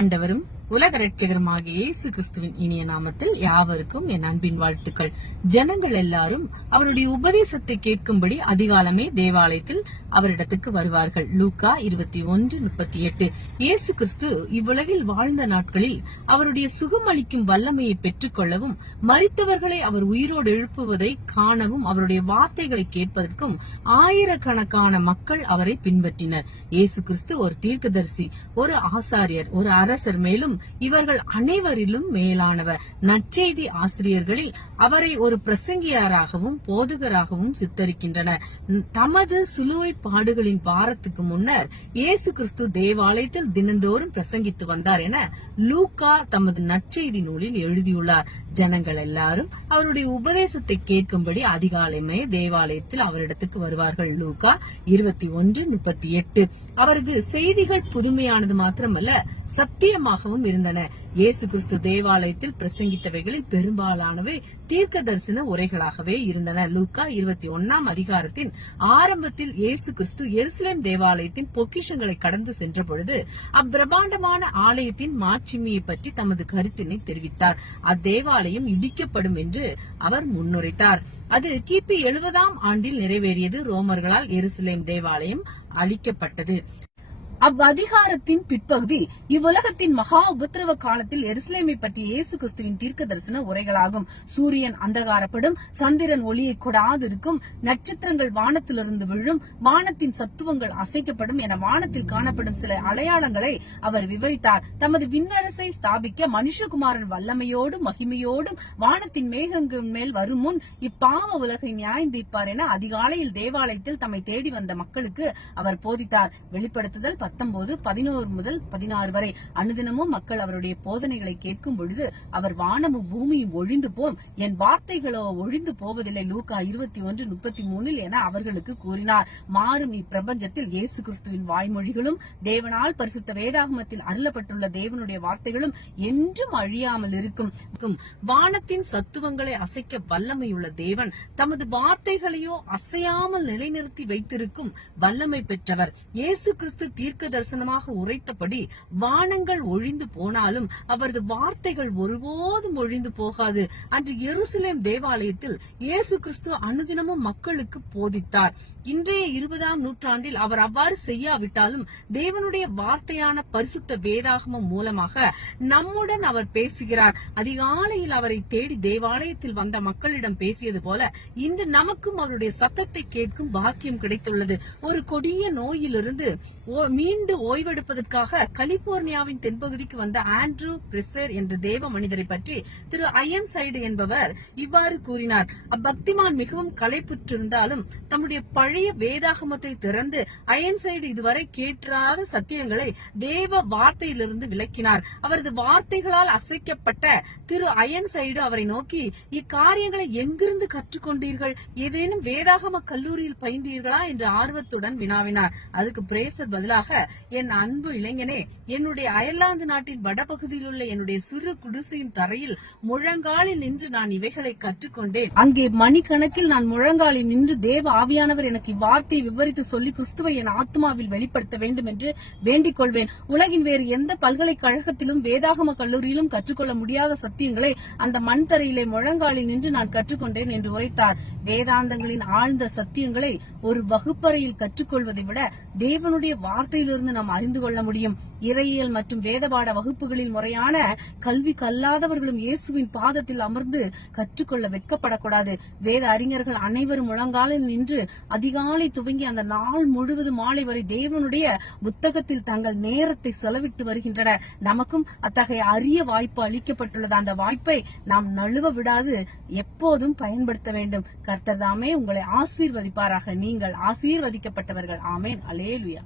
ஆண்டவரும் உலக இரட்சகருமாகிய இயேசு கிறிஸ்துவின் இனிய நாமத்தில் யாவருக்கும் என் அன்பின் வாழ்த்துக்கள். ஜனங்கள் எல்லாரும் அவருடைய உபதேசத்தை கேட்கும்படி அதிகாலமே தேவாலயத்தில் அவரிடத்துக்கு வருவார்கள். லூக்கா 21:38. இயேசு கிறிஸ்து இவ்வுலகில் வாழ்ந்த நாட்களில் அவருடைய சுகமளிக்கும் வல்லமையை பெற்றுக் கொள்ளவும், மரித்தவர்களை அவர் உயிரோடு எழுப்புவதை காணவும், அவருடைய வார்த்தைகளை கேட்பதற்கும் ஆயிரக்கணக்கான மக்கள் அவரை பின்பற்றினர். இயேசு கிறிஸ்து ஒரு தீர்க்கதரிசி, ஒரு ஆசாரியர், ஒரு அரசர், மேலும் இவர்கள் அனைவரிலும் மேலானவர். நற்செய்தி ஆசிரியர்களில் அவரை ஒரு பிரசங்கியாராகவும் போதகராகவும் சித்தரிக்கின்றனர். தமது சிலுவை பாடுகளின் பாரத்துக்கு முன்னர் இயேசு கிறிஸ்து தேவாலயத்தில் தினந்தோறும் பிரசங்கித்து வந்தார் என லூக்கா தமது நற்செய்தி நூலில் எழுதியுள்ளார். ஜனங்கள் எல்லாரும் அவருடைய உபதேசத்தை கேட்கும்படி அதிகாலமே தேவாலயத்தில் அவரிடத்துக்கு வருவார்கள். லூக்கா 21:38. அவரது செய்திகள் புதுமையானது மாத்திரமல்ல, சத்தியமாகவும் இருந்தன. இயேசு கிறிஸ்து தேவாலயத்தில் பிரசங்கித்தவைகளில் பெரும்பாலானவை தீர்க்க தரிசன உரைகளாகவே இருந்தன. லூக்கா 21 ஆரம்பத்தில் இயேசு கிறிஸ்து எருசலேம் தேவாலயத்தின் பொக்கிஷங்களை கடந்து சென்ற பொழுது அப்பிரமாண்டமான ஆலயத்தின் மாட்சிமையை பற்றி தமது கருத்தினை தெரிவித்தார். அத்தேவாலயம் இடிக்கப்படும் என்று அவர் முன்னுரைத்தார். அது கிபி 70 நிறைவேறியது. ரோமர்களால் எருசலேம் தேவாலயம் அழிக்கப்பட்டது. அவ்வதிகாரத்தின் பிற்பகுதி இவ்வுலகத்தின் மகா உபத்திரவ காலத்தில் எருசலேமை பற்றி இயேசு கிறிஸ்துவின் தீர்க்க தரிசன உரைகளாகும். சூரியன் அந்தகாரப்படும், சந்திரன் ஒளியை கொடாதிருக்கும், நட்சத்திரங்கள் வானத்திலிருந்து விழும், வானத்தின் சத்துவங்கள் அசைக்கப்படும் என வானத்தில் காணப்படும் சில அடையாளங்களை அவர் விவரித்தார். தமது விண்ணரசை ஸ்தாபிக்க மனுஷகுமாரன் வல்லமையோடும் மகிமையோடும் வானத்தின் மேகங்கள் மேல் வரும் முன் இப்பாவ உலகை நியாயம் தீர்ப்பார் என அதிகாலையில் தேவாலயத்தில் தம்மை தேடி வந்த மக்களுக்கு அவர் போதித்தார். வெளிப்படுத்துதல் 19:11-16 வரை. அனுதினமும் மக்கள் அவருடைய போதனைகளை கேட்கும் பொழுது அவர் வானமும் பூமியும் ஒழிந்து போம், என் வார்த்தைகளோ ஒழிந்து போவதில்லை, லூக்கா 21:33 என அவர்களுக்கு கூறினார். மாறும் இப்பிரபஞ்சத்தில் இயேசு கிறிஸ்துவின் வாய்மொழிகளும் தேவனால் பரிசுத்த வேதாகமத்தில் அருளப்பட்டுள்ள தேவனுடைய வார்த்தைகளும் என்றும் அழியாமல் இருக்கும். வானத்தின் சத்துவங்களை அசைக்க வல்லமையுள்ள தேவன் தமது வார்த்தைகளையோ அசையாமல் நிலைநிறுத்தி வைத்திருக்கும் வல்லமை பெற்றவர். இயேசு கிறிஸ்து தீர்க்க தரிசனமாக உரைத்தபடி வானங்கள் ஒழிந்து போனாலும் அவரது வார்த்தைகள் ஒருபோதும் ஒழிந்து போகாது. அன்று எருசலேம் தேவாலயத்தில் இயேசு கிறிஸ்து அனுதினமும் மக்களுக்கு போதித்தார். இன்றைய 20ஆம் நூற்றாண்டில் அவர் அவ்வாறு செய்யாவிட்டாலும் தேவனுடைய வார்த்தையான பரிசுத்த வேதாகமம் மூலமாக நம்முடன் அவர் பேசுகிறார். அதிகாலையில் அவரை தேடி தேவாலயத்தில் வந்த மக்களிடம் பேசியது போல இன்று நமக்கும் அவருடைய சத்தத்தை கேட்கும் பாக்கியம் கிடைத்துள்ளது. ஒரு கொடிய நோயிலிருந்து மீண்டு ஓய்வெடுப்பதற்காக கலிபோர்னியாவின் தென்பகுதிக்கு வந்த ஆண்ட்ரூ பிரெசர் என்ற தேவ மனிதரை பற்றி திரு ஐயன்சைடு என்பவர் இவ்வாறு கூறினார். அப்பக்திமான் மிகவும் களைப்புற்றிருந்தாலும் தம்முடைய பழைய வேதாகமத்தை திறந்து ஐயன்சைடு இதுவரை கேட்காத சத்தியங்களை தேவ வார்த்தையிலிருந்து விளக்கினார். அவரது வார்த்தைகளால் அசைக்கப்பட்ட திரு ஐயன்சைடு அவரை நோக்கி, இக்காரியங்களை எங்கிருந்து கற்றுக்கொண்டீர்கள்? ஏதேனும் வேதாகம கல்லூரியில் பயின்றீர்களா என்று ஆர்வத்துடன் வினாவினார். அதுக்கு பிரேசர் பதிலாக, என் அன்பு இளைஞனே, என்னுடைய அயர்லாந்து நாட்டின் வடபகுதியில் உள்ள என்னுடைய சிறு குடிசையின் தரையில் முழங்காலில் நின்று நான் இவைகளை கற்றுக்கொண்டேன். அங்கே மணிக்கணக்கில் நான் முழங்காலில் நின்று தேவ ஆவியானவர் எனக்கு இவ்வார்த்தையை விவரித்து சொல்லி கிறிஸ்துவை என் ஆத்மாவில் வெளிப்படுத்த வேண்டும் என்று வேண்டிக் கொள்வேன். உலகின் வேறு எந்த பல்கலைக்கழகத்திலும் வேதாகம கல்லூரியிலும் கற்றுக்கொள்ள முடியாத சத்தியங்களை அந்த மண் தரையிலே முழங்காலில் நின்று நான் கற்றுக்கொண்டேன் என்று உரைத்தார். வேதாந்தங்களின் ஆழ்ந்த சத்தியங்களை ஒரு வகுப்பறையில் கற்றுக்கொள்வதை விட தேவனுடைய வார்த்தையிலிருந்து நாம் அறிந்து கொள்ள முடியும். இறையியல் மற்றும் வேதபாட வகுப்புகளில் முறையான கல்வி கல்லாதவர்களும் இயேசுவின் பாதத்தில் அமர்ந்து கற்றுக்கொள்ள வெட்கப்படக்கூடாது. வேத அறிஞர்கள் அனைவரும் முழங்காலில் நின்று அதிகாலை துவங்கி அந்த நாள் முழுவதும் மாலை வரை தேவனுடைய புத்தகத்தில் தங்கள் நேரத்தை செலவிட்டு வருகின்றனர். நமக்கும் அத்தகைய அரிய வாய்ப்பு அளிக்கப்பட்டுள்ளது. அந்த வாய்ப்பை நாம் நழுவ விடாது எப்போதும் பயன்படுத்த வேண்டும். கர்த்தர் தாமே உங்களை ஆசீர்வதிப்பாராக. நீங்கள் ஆசீர்வதிக்கப்பட்டவர்கள். ஆமேன். அல்லேலூயா.